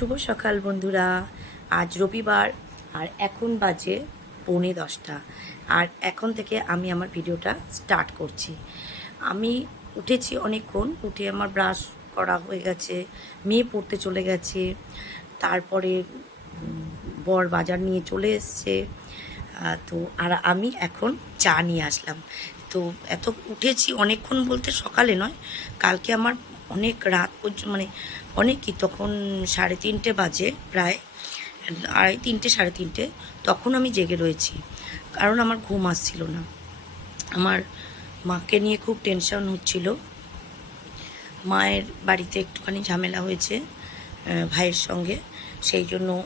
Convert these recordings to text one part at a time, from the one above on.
শুভ সকাল বন্ধুরা। আজ রবিবার, আর এখন বাজে পৌনে দশটা। আর এখন থেকে আমি আমার ভিডিওটা স্টার্ট করছি। আমি উঠেছি অনেকক্ষণ, উঠে আমার ব্রাশ করা হয়ে গেছে, মেয়ে পড়তে চলে গেছে, তারপরে বর বাজার নিয়ে চলে এসছে। তো, আর আমি এখন চা নিয়ে আসলাম। তো, এত উঠেছি অনেকক্ষণ বলতে সকালে নয়, কালকে আমার অনেক রাত পর্যন্ত মানে অনেক কি তখন সাড়ে তিনটে বাজে প্রায়, আড়াই তিনটে, সাড়ে তিনটে, তখন আমি জেগে রয়েছি। কারণ আমার ঘুম আসছিল না। আমার মাকে নিয়ে খুব টেনশন হচ্ছিল। মায়ের বাড়িতে একটুখানি ঝামেলা হয়েছে ভাইয়ের সঙ্গে। সেই জন্য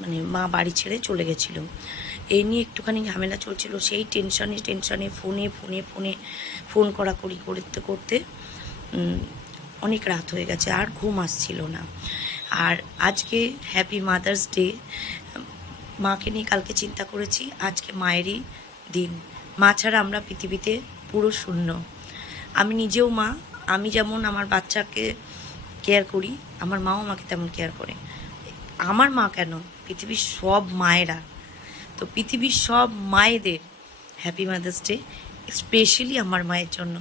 মানে মা বাড়ি ছেড়ে চলে গেছিল। এই নিয়ে একটুখানি ঝামেলা চলছিল। সেই টেনশনে টেনশনে ফোনে ফোনে ফোনে, ফোন করাকরি করতে করতে অনেক রাত হয়ে গেছে, আর ঘুম আসছিল না। আর আজকে হ্যাপি মাদার্স ডে মাকে নিয়ে কালকে চিন্তা করেছি, আজকে মায়েরই দিন। মা ছাড়া আমরা পৃথিবীতে পুরো শূন্য। আমি নিজেও মা, আমি যেমন আমার বাচ্চাকে কেয়ার করি, আমার মাও আমাকে তেমন কেয়ার করে। আমার মা কেন? পৃথিবীর সব মায়েরা। তো পৃথিবীর সব মায়েদের হ্যাপি মাদার্স ডে স্পেশালি আমার মায়ের জন্য।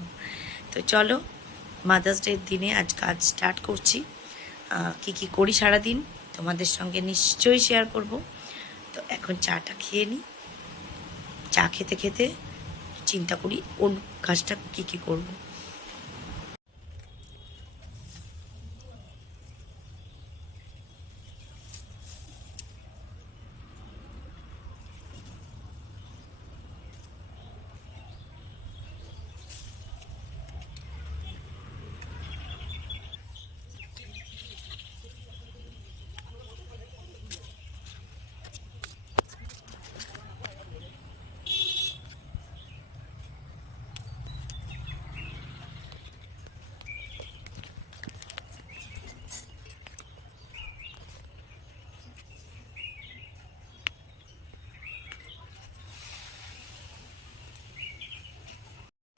তো চলো মাদার্স ডের দিনে আজ কাজ স্টার্ট করছি। কি কি করি সারাদিন? তোমাদের সঙ্গে নিশ্চয়ই শেয়ার করব। তো এখন চাটা খেয়ে নিই চা খেতে খেতে চিন্তা করি কোন কাজটা কী কী করব।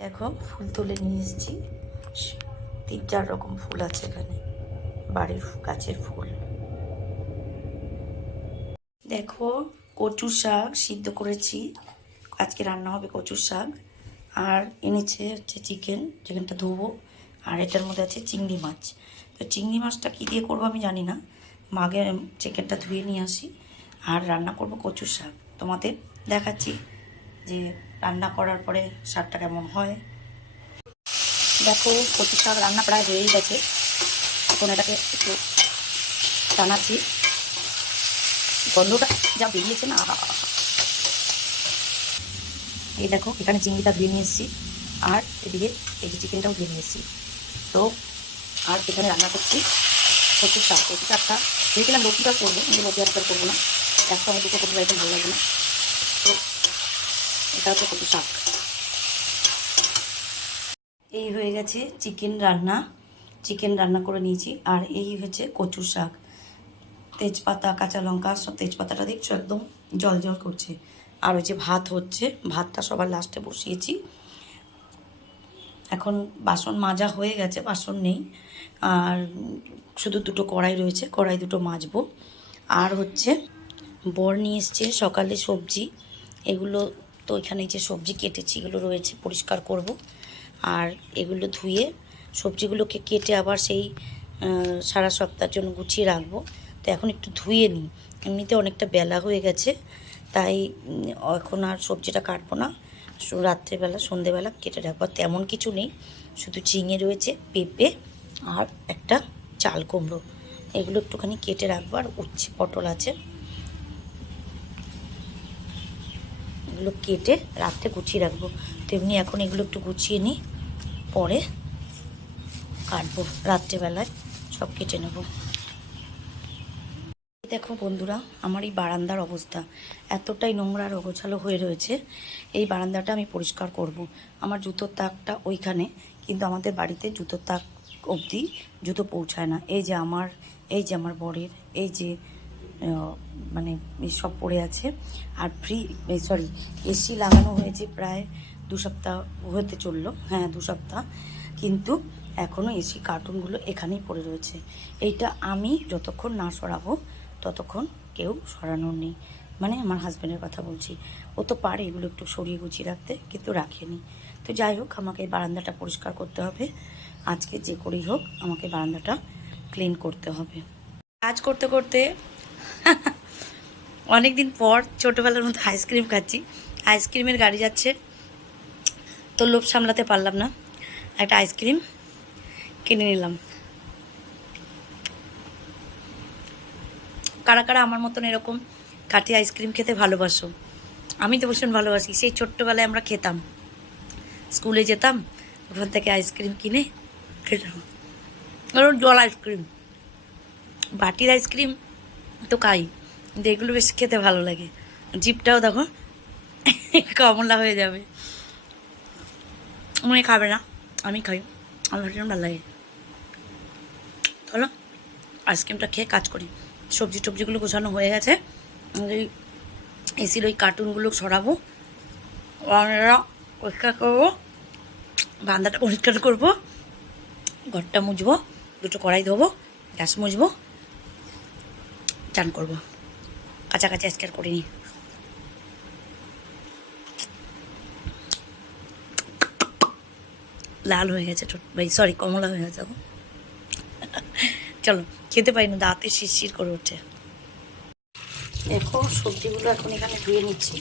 দেখো, ফুল তুলে নিয়ে এসেছি। তিন চার রকম ফুল আছে এখানে। বাড়ির গাছের ফুল। দেখো, কচু শাক সিদ্ধ করেছি। আজকে রান্না হবে কচুর শাক। আর এনেছে হচ্ছে চিকেন, চিকেনটা ধোবো। আর এটার মধ্যে আছে চিংড়ি মাছ। তো চিংড়ি মাছটা কী দিয়ে করব আমি জানি না। মাগে চিকেনটা ধুয়ে নিয়ে আসি। আর রান্না করব কচুর শাক। তোমাদের দেখাচ্ছি যে রান্না করার পরে শাকটা কেমন হয়? দেখো, কচু শাক রান্না প্রায় হয়েই গেছে। এখন এটাকে একটু টানাচ্ছি। গন্ধটা যা বেরিয়েছে না। এই দেখো, এখানে চিংড়িটা ধুয়ে নিয়ে এসেছি। আর এদিকে এই চিকেনটাও ধুয়ে নিয়ে এসেছি। তো আর এখানে রান্না করছি কচু শাক। কচু শাকটা ভেবেছিলাম লক্ষ্মী শাক করব, কিন্তু লক্ষ্মী শাক করব না। একসঙ্গে দুটো কচু আইটেম ভালো লাগে না। তো এটা হচ্ছে কচু শাক এই হয়ে গেছে চিকেন রান্না। চিকেন রান্না করে নিয়েছি, আর এই হচ্ছে কচুর শাক। তেজপাতা, কাঁচা লঙ্কা, সব তেজপাতাটা দেখছ একদম জল জল করছে। আর ওই যে ভাত হচ্ছে, ভাতটা সবার লাস্টে বসিয়েছি। এখন বাসন মাজা হয়ে গেছে, বাসন নেই। আর শুধু দুটো কড়াই রয়েছে, কড়াই দুটো মাজবো। আর হচ্ছে বর নিয়ে এসছে সকালে সবজি। এগুলো তো এখানে যে সবজি কেটেছি, এগুলো রয়েছে, পরিষ্কার করব। আর এগুলো ধুয়ে সবজিগুলোকে কেটে আবার সেই সারা সপ্তাহের জন্য গুছিয়ে রাখব। তো এখন একটু ধুয়ে নিই। এমনিতে অনেকটা বেলা হয়ে গেছে, তাই এখন আর সবজিটা কাটবো না। রাত্রেবেলা, সন্ধেবেলা কেটে রাখব। তেমন কিছু নেই, শুধু ঝিঙে রয়েছে, পেঁপে আর একটা চাল কুমড়ো। এগুলো একটুখানি কেটে রাখব। আর উচ্ছে পটল আছে এগুলো কেটে রাত্রে গুছিয়ে রাখব। তেমনি এখন এগুলো একটু গুছিয়ে নিই, পরে কাটবো রাত্রেবেলায়, সব কেটে নেব। দেখো বন্ধুরা, আমার এই বারান্দার অবস্থা। এতটাই নোংরা আর অগোছালো হয়ে রয়েছে। এই বারান্দাটা আমি পরিষ্কার করব। আমার জুতোর তাকটা ওইখানে, কিন্তু আমাদের বাড়িতে জুতোর তাক অবধি জুতো পৌঁছায় না। এই যে আমার, এই যে আমার বরের, এই যে মানে সব পড়ে আছে। আর ফ্রি সরি এসি লাগানো হয়েছে প্রায় দু সপ্তাহ হতে চলল। হ্যাঁ দু সপ্তাহ। কিন্তু এখনও এসি কার্টুনগুলো এখানেই পড়ে রয়েছে। এইটা আমি যতক্ষণ না সরাবো, ততক্ষণ কেউ সরানোর নেই। মানে আমার হাজব্যান্ডের কথা বলছি। ও তো পারে এগুলো একটু সরিয়ে গুছিয়ে রাখতে, কিন্তু রাখেনি। তো যাই হোক, আমাকে বারান্দাটা পরিষ্কার করতে হবে। আজকে যে করেই হোক, আমাকে বারান্দাটা ক্লিন করতে হবে। কাজ করতে করতে অনেক দিন পর ছোটোবেলার মতো আইসক্রিম খাচ্ছি। আইসক্রিমের গাড়ি যাচ্ছে। তো লোভ সামলাতে পারলাম না। একটা আইসক্রিম কিনে নিলাম। কারা কারা আমার মতন এরকম কাঠি আইসক্রিম খেতে ভালোবাসো? আমি তো ভীষণ ভালোবাসি। সেই ছোট্টবেলায় আমরা খেতাম। স্কুলে যেতাম, ওখান থেকে আইসক্রিম কিনে খেতাম। জল আইসক্রিম বাটির আইসক্রিম তো খাই। কিন্তু এগুলো বেশ খেতে ভালো লাগে। জিপটাও দেখো, কমলা হয়ে যাবে। মনে খাবে না, আমি খাই। আমার ভীষণ ভালো লাগে। চলো, আইসক্রিমটা খেয়ে কাজ করি। সবজি টবজিগুলো গোছানো হয়ে গেছে। ওই এসির ওই কার্টুনগুলো সরাবো। পরিষ্কার করব, বান্দাটা পরিষ্কার করব, ঘরটা মুছবো, দুটো কড়াই ধোবো, গ্যাস মুছবো। চান করব। কাছাকাছি আজকে আর করিনি। লাল হয়ে গেছে ভাই সরি কমলা হয়ে গেছে চলো, খেতে পারি না, দাঁতে শিরশির করে উঠছে। দেখো, সবজিগুলো এখন এখানে ধুয়ে নিচ্ছি।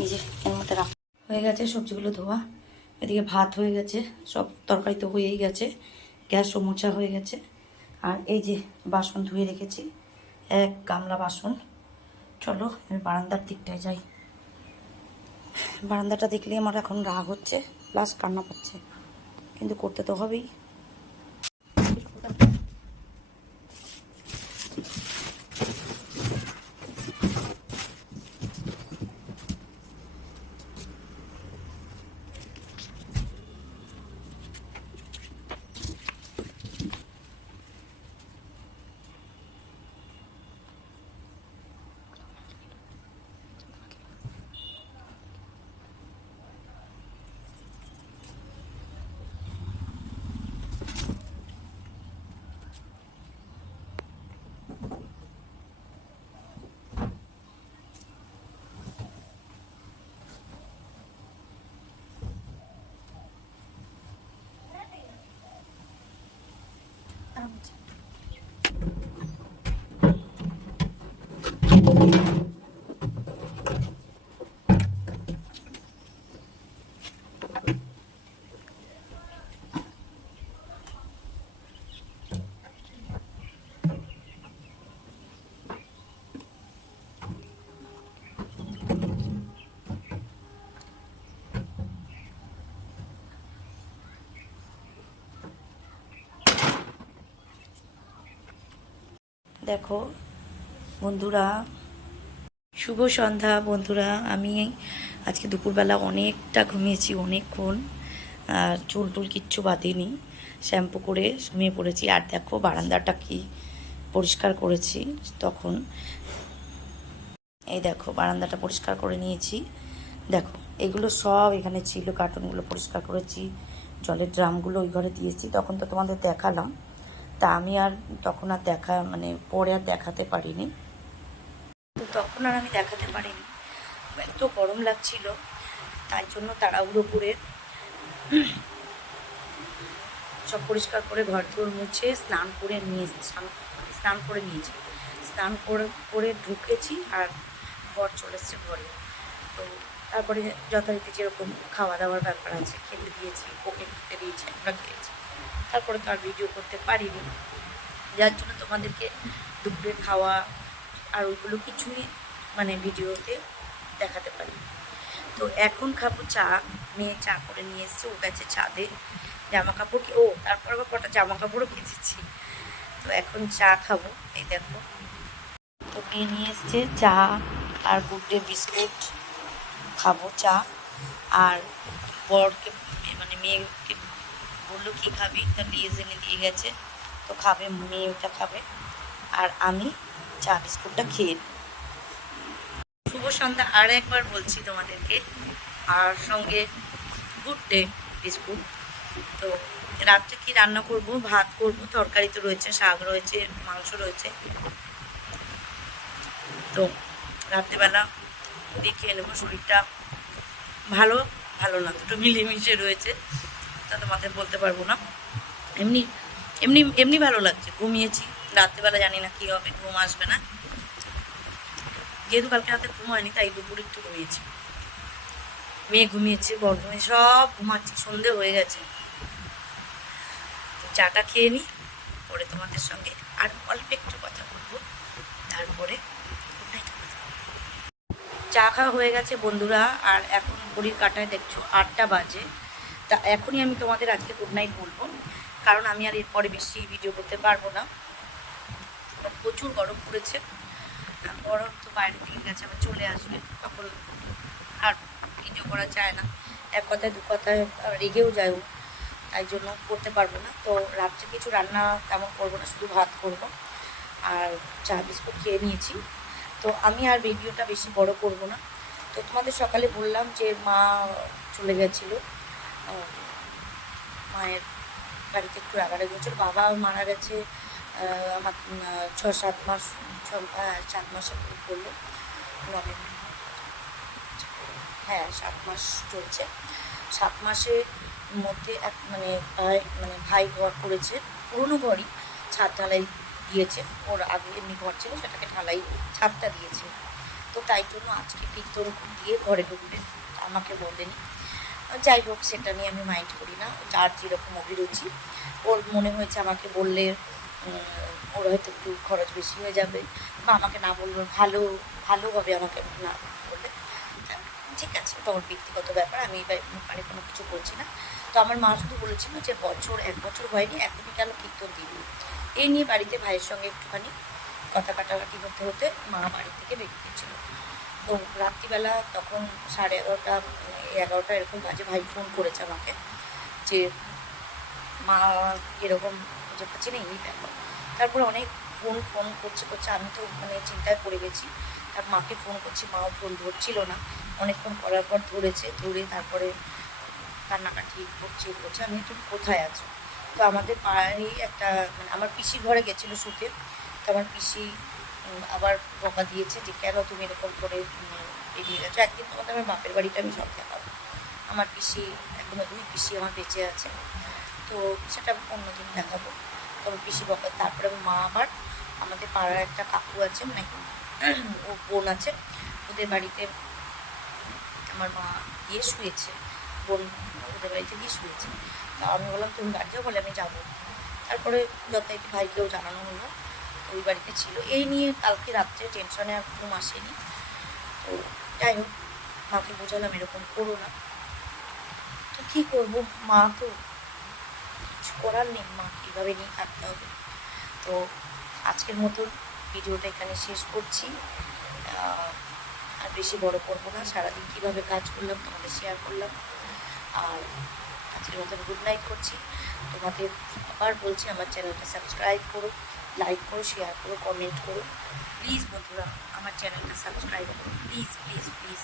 এই যে, এর মধ্যে হয়ে গেছে সবজিগুলো ধোয়া। এদিকে ভাত হয়ে গেছে, সব তরকারি তো হয়েই গেছে, গ্যাসও মোছা হয়ে গেছে। আর এই যে বাসন ধুয়ে রেখেছি, এক গামলা বাসন। চলো, আমি বারান্দার দিকটায় যাই। বারান্দাটা দেখলে আমার এখন রাগ হচ্ছে, প্লাস কান্না পাচ্ছে। কিন্তু করতে তো হবেই। খারাপ হচ্ছে দেখো, বন্ধুরা, শুভ সন্ধ্যা বন্ধুরা। আমি আজকে দুপুরবেলা অনেকটা ঘুমিয়েছি, অনেকক্ষণ, আর চুল টুল কিচ্ছু বাঁধিনি। শ্যাম্পু করে ঘুমিয়ে পড়েছি। আর দেখো, বারান্দাটা কি পরিষ্কার করেছি তখন। এই দেখো, বারান্দাটা পরিষ্কার করে নিয়েছি। দেখো, এগুলো সব এখানে ছিল কার্টুনগুলো পরিষ্কার করেছি, জলের ড্রামগুলো ওই ঘরে দিয়েছি। তখন তো তোমাদের দেখালাম। তা আমি আর তখন আর দেখা মানে পরে আর দেখাতে পারিনি। তো তখন আর আমি দেখাতে পারিনি। এত গরম লাগছিল তাই জন্য তাড়াহুড়ো করে সব পরিষ্কার করে ঘর দোর মুছে স্নান করে নিয়ে, স্নান স্নান করে নিয়েছি। স্নান করে করে ঢুকেছি আর ঘর চলে এসছে ঘরে। তো তারপরে যথারীতি যেরকম খাওয়া দাওয়ার ব্যাপার আছে, খেতে দিয়েছি, ওকে খেতে দিয়েছি, আমরা খেয়েছি। তারপরে তো আর ভিডিও করতে পারিনি। যার জন্য তোমাদেরকে দুপুরে খাওয়া আর ওইগুলো কিছুই মানে ভিডিওতে দেখাতে পারি তো এখন খাব চা। মেয়ে চা করে নিয়ে এসছে, ও গেছে ছাদে জামা কাপড় ও তারপর আবার কটা জামা কাপড়ও কেচেছি। তো এখন চা খাব, এই দেখো। তো মেয়ে নিয়ে এসছে চা আর গুড বিস্কুট। খাব চা। আর বরকে মানে মেয়েকে বলল, কি খাবি? তা লিয়েজ এনে দিয়ে গেছে, তো খাবে মেয়ে ওটা খাবে, আর আমি চা বিস্কুটটা খেয়ে। শুভ সন্ধ্যা, আর একবার বলছি তোমাদেরকে, আর সঙ্গে গুড ডে বিস্কুট। তো রাত্রে কি রান্না করব? ভাত করব, তরকারি তো রয়েছে, শাক রয়েছে, মাংস রয়েছে। তো রাত্রেবেলা দেখিয়ে নেব, শরীরটা ভালো ভালো না, দুটো মিলেমিশে রয়েছে। তা তোমাদের বলতে পারব না। এমনি এমনি এমনি ভালো লাগছে। ঘুমিয়েছি। রাত্রেবেলা জানি না কী হবে, ঘুম আসবে না। যেহেতু কালকে রাতে ঘুম হয়নি, তাই দুপুরে একটু ঘুমিয়েছি। মেয়ে ঘুমিয়েছে ঘুমিয়ে, সব ঘুমাচ্ছি, সন্ধে হয়ে গেছে। চাটা খেয়ে নিই পরে তোমাদের সঙ্গে আর অল্প একটু কথা বলব। তারপরে। চা খাওয়া হয়ে গেছে বন্ধুরা, আর এখন ঘড়ির কাটায় দেখছ আটটা বাজে। তা এখনই আমি তোমাদের আজকে গুড নাইট বলব। কারণ আমি আর এরপরে বেশি ভিডিও করতে পারব না। প্রচুর গরম পড়েছে। গরম তো বাইরে দিকে গেছে, আবার চলে আসবে। তখন আর ভিডিও করা যায় না। এক কথায়, দু কথায় রেগেও যায়। তাই জন্য করতে পারব না। তো রাত্রে কিছু রান্না তেমন করব না, শুধু ভাত করব। আর চা, বিস্কুট খেয়ে নিয়েছি। তো আমি আর ভিডিওটা বেশি বড় করব না। তো তোমাদের সকালে বললাম যে মা চলে গেছিল। মায়ের বাড়িতে একটু রাগারাগি হচ্ছিল বাবা মারা গেছে আমার ছ সাত মাস ছ সাত মাসে করল নভেম্বর হ্যাঁ সাত মাস চলছে। সাত মাসের মধ্যে এক মানে ভাই মানে ভাই ঘর করেছে। পুরনো ঘরই ছাদ ঢালাই দিয়েছে। ওর আগে এমনি ঘর ছিল, সেটাকে ঢালাই, ছাদটা দিয়েছে। তো তাই জন্য আজকে কীর্তন দিয়ে ঘরে ঢুকবে আমাকে বলেনি। যাই হোক, সেটা নিয়ে আমি মাইন্ড করি না। যার যেরকম অভিরুচি। ওর মনে হয়েছে আমাকে বললে ওর হয়তো একটু খরচ বেশি হয়ে যাবে বা আমাকে না বলল ভালো ভালো হবে আমাকে না বললে। ঠিক আছে, ওটা ওর ব্যক্তিগত ব্যাপার, আমি ব্যাপারে কোনো কিছু বলছি না। তো আমার মা শুধু বলেছিল যে বছর, এক বছর হয়নি, এখনই কেন কীর্তন দিবি এই নিয়ে বাড়িতে ভাইয়ের সঙ্গে একটুখানি কথা কাটাকাটি হতে হতে মা বাড়ি থেকে বেরিয়ে তো রাত্রিবেলা তখন সাড়ে এগারোটা এগারোটা এরকম বাজে ভাই ফোন করেছে আমাকে যে, মা, এরকম যে পাচ্ছি না, এই ব্যাপার। তারপরে অনেক ফোন ফোন করছে করছে, আমি তো মানে চিন্তায় পড়ে গেছি। তার মাকে ফোন করছি, মাও ফোন ধরছিল না। অনেকক্ষণ করার পর ধরেছে, ধরে তারপরে কান্নাকাটি করছে করছে আমি তুমি কোথায় আছো? তো আমাদের পাড়ারই একটা মানে আমার পিসির ঘরে গেছিল শুতে। তো আমার পিসি আবার বকা দিয়েছে যে কেন তুমি এরকম করে বেরিয়ে গেছো। একদিন তোমাদের আমার বাপের বাড়িটা আমি সব দেখাবো। আমার পিসি, একদম দুই পিসি আমার বেঁচে আছে। তো সেটা অন্যদিন দেখাবো। তবে পিসি বকা, তারপরে আমার মা আবার আমাদের পাড়ার একটা কাকু আছে মানে ও বোন আছে। ওদের বাড়িতে আমার মা গিয়ে শুয়েছে। বোন ওদের বাড়িতে গিয়ে শুয়েছে। তা আমি বললাম, তুমি বাড়ি যাও, বলে আমি যাব। তারপরে যথারীতি ভাইকেও জানানো হলো। ওই বাড়িতে ছিল। এই নিয়ে কালকে রাত্রে টেনশনে আর ঘুম আসেনি। তো যাই হোক, মাকে বোঝালাম এরকম করো না। তো কী করব? মা তো কিছু করার নেই। মা কীভাবে নিয়ে থাকতে হবে? তো আজকের মতন ভিডিওটা এখানে শেষ করছি। আর বেশি বড় করব না। সারাদিন কীভাবে কাজ করলাম তোমাদের শেয়ার করলাম। আর আজকের মতন গুড নাইট করছি। তোমাদের আবার বলছি, আমার চ্যানেলটা সাবস্ক্রাইব করো। লাইক করো শেয়ার করো কমেন্ট করো। প্লিজ বন্ধুরা, আমার চ্যানেলটা সাবস্ক্রাইব করো। Please please please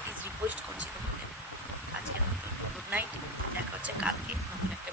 please request করছি তোমাদের। আজকের মতো গুড নাইট দেখা হচ্ছে কালকে নতুন একটা